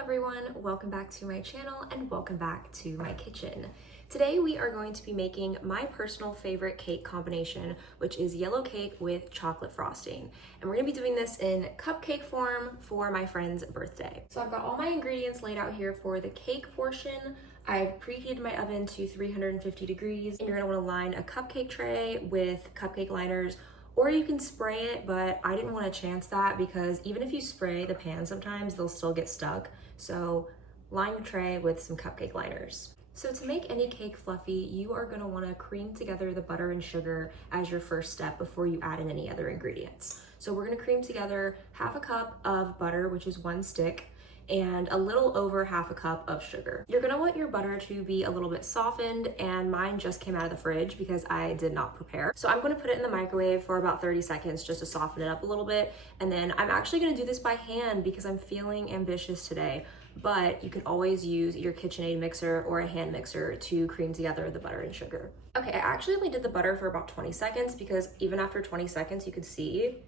everyone, welcome back to my channel and welcome back to my kitchen. Today we are going to be making my personal favorite cake combination, which is yellow cake with chocolate frosting. And we're gonna be doing this in cupcake form for my friend's birthday. So I've got all my ingredients laid out here for the cake portion. I've preheated my oven to 350 degrees, and you're gonna wanna line a cupcake tray with cupcake liners, or you can spray it, but I didn't want to chance that because even if you spray the pan sometimes, they'll still get stuck. So line your tray with some cupcake liners. So to make any cake fluffy, you are going to want to cream together the butter and sugar as your first step before you add in any other ingredients. So we're going to cream together half a cup of butter, which is 1 stick, and a little over half a cup of sugar. You're gonna want your butter to be a little bit softened, and mine just came out of the fridge because I did not prepare. So I'm gonna put it in the microwave for about 30 seconds just to soften it up a little bit. And then I'm actually gonna do this by hand because I'm feeling ambitious today, but you can always use your KitchenAid mixer or a hand mixer to cream together the butter and sugar. Okay, I actually only did the butter for about 20 seconds because even after 20 seconds, you can see it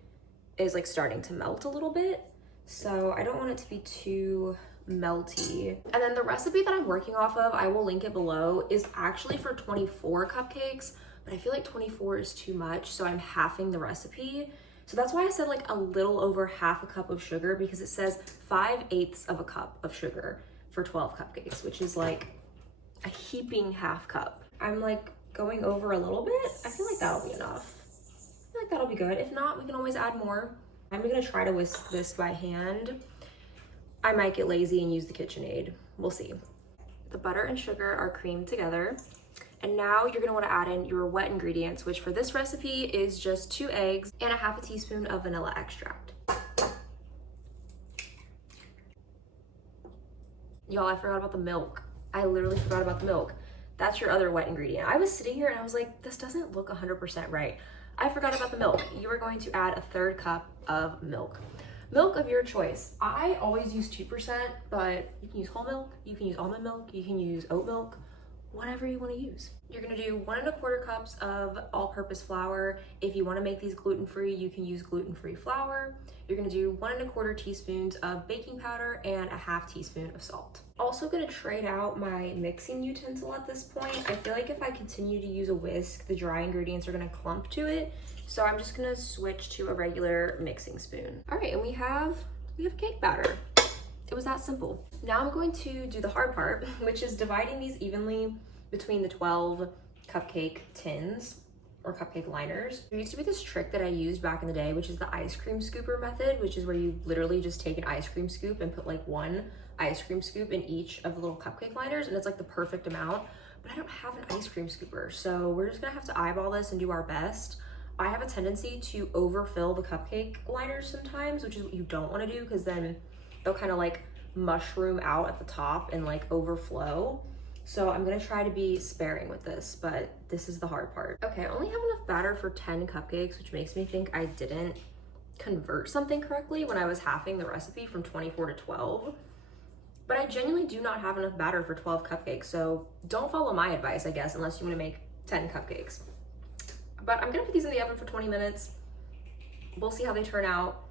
is like starting to melt a little bit. So I don't want it to be too melty. And then the recipe that I'm working off of, I will link it below, is actually for 24 cupcakes, but I feel like 24 is too much, so I'm halving the recipe. So that's why I said like a little over half a cup of sugar, because it says 5/8 of a cup of sugar for 12 cupcakes, which is like a heaping half cup. I'm like going over a little bit. I feel like that'll be enough. I feel like that'll be good. If not, we can always add more. I'm gonna try to whisk this by hand. I might get lazy and use the KitchenAid. We'll see. The butter and sugar are creamed together. And now you're gonna wanna add in your wet ingredients, which for this recipe is just 2 eggs and a half a teaspoon of vanilla extract. Y'all, I forgot about the milk. I literally forgot about the milk. That's your other wet ingredient. I was sitting here and I was like, this doesn't look 100% right. I forgot about the milk. You are going to add a 1/3 cup of milk. Milk of your choice. I always use 2%, but you can use whole milk, you can use almond milk, you can use oat milk, whatever you want to use. You're going to do 1 1/4 cups of all-purpose flour. If you want to make these gluten-free, you can use gluten-free flour. You're going to do 1 1/4 teaspoons of baking powder and a half teaspoon of salt. Also going to trade out my mixing utensil at this point. I feel like if I continue to use a whisk, the dry ingredients are going to clump to it. So I'm just going to switch to a regular mixing spoon. All right, and we have cake batter. It was that simple. Now I'm going to do the hard part, which is dividing these evenly between the 12 cupcake tins or cupcake liners. There used to be this trick that I used back in the day, which is the ice cream scooper method, which is where you literally just take an ice cream scoop and put like 1 ice cream scoop in each of the little cupcake liners, and it's like the perfect amount. But I don't have an ice cream scooper, so we're just gonna have to eyeball this and do our best. I have a tendency to overfill the cupcake liners sometimes, which is what you don't want to do, because then they'll kind of like mushroom out at the top and like overflow. So I'm gonna try to be sparing with this, but this is the hard part. Okay, I only have enough batter for 10 cupcakes, which makes me think I didn't convert something correctly when I was halving the recipe from 24 to 12. But I genuinely do not have enough batter for 12 cupcakes, so don't follow my advice, I guess, unless you want to make 10 cupcakes. But I'm gonna put these in the oven for 20 minutes. We'll see how they turn out.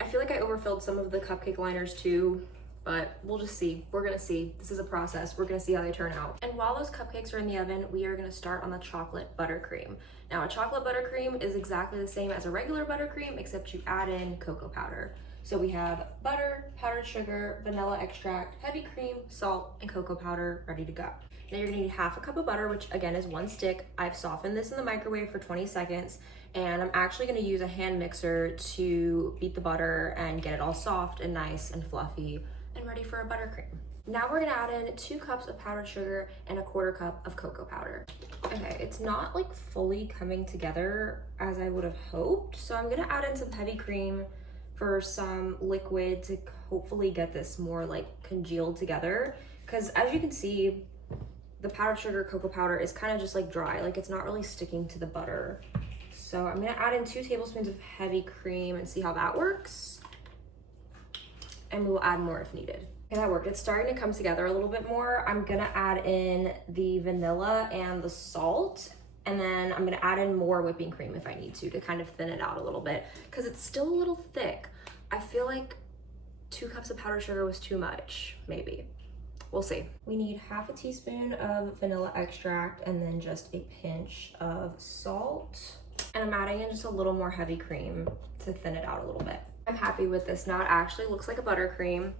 I feel like I overfilled some of the cupcake liners too, but we'll just see. We're gonna see. This is a process. We're gonna see how they turn out. And while those cupcakes are in the oven, we are gonna start on the chocolate buttercream. Now, a chocolate buttercream is exactly the same as a regular buttercream, except you add in cocoa powder. So we have butter, powdered sugar, vanilla extract, heavy cream, salt, and cocoa powder ready to go. Now you're gonna need half a cup of butter, which again is 1 stick. I've softened this in the microwave for 20 seconds, and I'm actually gonna use a hand mixer to beat the butter and get it all soft and nice and fluffy and ready for a buttercream. Now we're gonna add in 2 cups of powdered sugar and a 1/4 cup of cocoa powder. Okay, it's not like fully coming together as I would have hoped, so I'm gonna add in some heavy cream for some liquid to hopefully get this more like congealed together, because as you can see, the powdered sugar cocoa powder is kind of just like dry, like it's not really sticking to the butter. So I'm gonna add in 2 tablespoons of heavy cream and see how that works, and we will add more if needed. Okay, that worked. It's starting to come together a little bit more. I'm gonna add in the vanilla and the salt, and then I'm gonna add in more whipping cream if I need to kind of thin it out a little bit, because it's still a little thick. I feel like 2 cups of powdered sugar was too much, maybe. We'll see. We need half a teaspoon of vanilla extract and then just a pinch of salt. And I'm adding in just a little more heavy cream to thin it out a little bit. I'm happy with this now. It actually looks like a buttercream.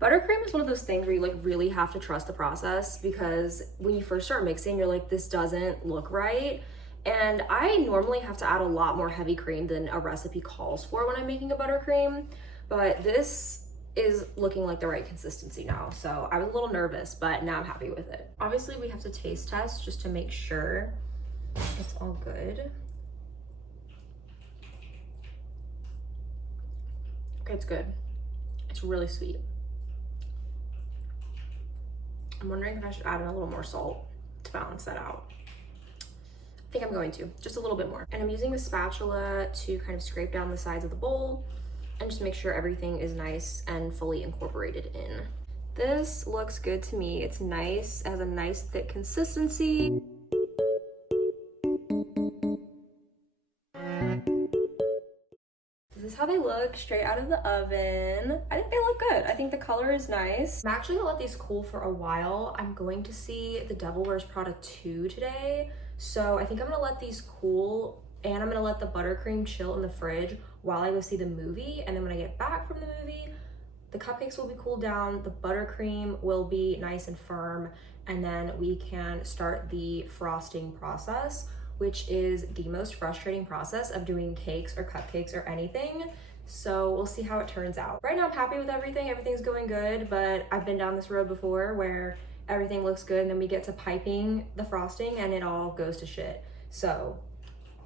Buttercream is one of those things where you like really have to trust the process, because when you first start mixing, you're like, this doesn't look right. And I normally have to add a lot more heavy cream than a recipe calls for when I'm making a buttercream, but this is looking like the right consistency now. So I was a little nervous, but now I'm happy with it. Obviously we have to taste test just to make sure it's all good. Okay, it's good. It's really sweet. I'm wondering if I should add in a little more salt to balance that out. I think I'm going to, just a little bit more. And I'm using the spatula to kind of scrape down the sides of the bowl and just make sure everything is nice and fully incorporated in. This looks good to me. It's nice, it has a nice thick consistency. This is how they look straight out of the oven. I think they look good. I think the color is nice. I'm actually gonna let these cool for a while. I'm going to see The Devil Wears Prada 2 today. So I think I'm gonna let these cool, and I'm gonna let the buttercream chill in the fridge while I go see the movie. And then when I get back from the movie, the cupcakes will be cooled down, the buttercream will be nice and firm, and then we can start the frosting process, which is the most frustrating process of doing cakes or cupcakes or anything. So we'll see how it turns out. Right now I'm happy with everything. Everything's going good, but I've been down this road before where everything looks good and then we get to piping the frosting and it all goes to shit. So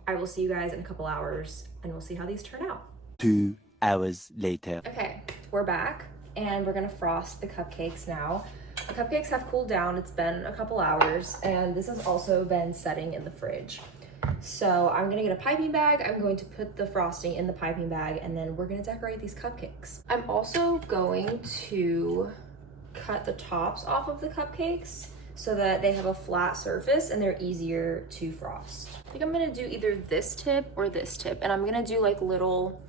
I will see you guys in a couple hours and we'll see how these turn out. 2 hours later. Okay, we're back and we're gonna frost the cupcakes now. The cupcakes have cooled down. It's been a couple hours and this has also been setting in the fridge. So I'm gonna get a piping bag. I'm going to put the frosting in the piping bag and then we're gonna decorate these cupcakes. I'm also going to cut the tops off of the cupcakes so that they have a flat surface and they're easier to frost. I think I'm gonna do either this tip or this tip, and I'm gonna do like little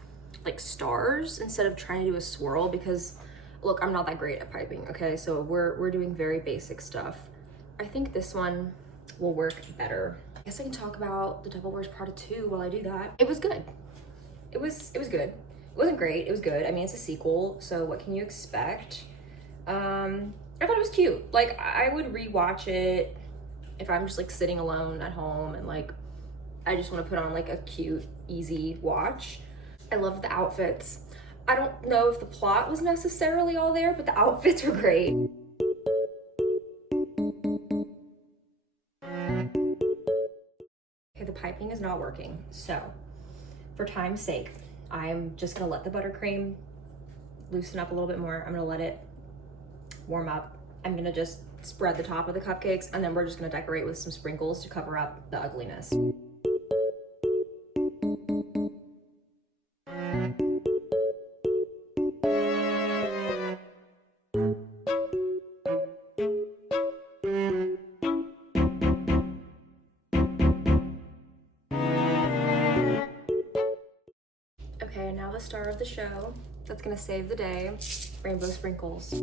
like stars instead of trying to do a swirl, because look, I'm not that great at piping, okay? So we're doing very basic stuff. I think this one will work better. I guess I can talk about The Devil Wears Prada 2 while I do that. It was good. It was good. It wasn't great, it was good. I mean, it's a sequel, so what can you expect? I thought it was cute. Like, I would rewatch it if I'm just like sitting alone at home and like I just want to put on like a cute, easy watch. I loved the outfits. I don't know if the plot was necessarily all there, but the outfits were great. Okay, the piping is not working. So for time's sake, I'm just gonna let the buttercream loosen up a little bit more. I'm gonna let it warm up. I'm gonna just spread the top of the cupcakes and then we're just gonna decorate with some sprinkles to cover up the ugliness. Okay, now the star of the show that's gonna save the day, rainbow sprinkles.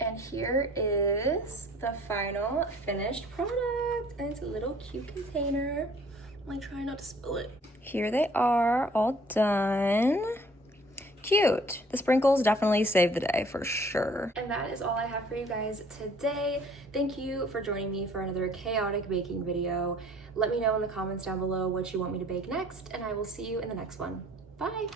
And here is the final finished product, and it's a little cute container. I'm like trying not to spill it. Here they are, all done. Cute. The sprinkles definitely saved the day for sure. And that is all I have for you guys today. Thank you for joining me for another chaotic baking video. Let me know in the comments down below what you want me to bake next, and I will see you in the next one. Bye.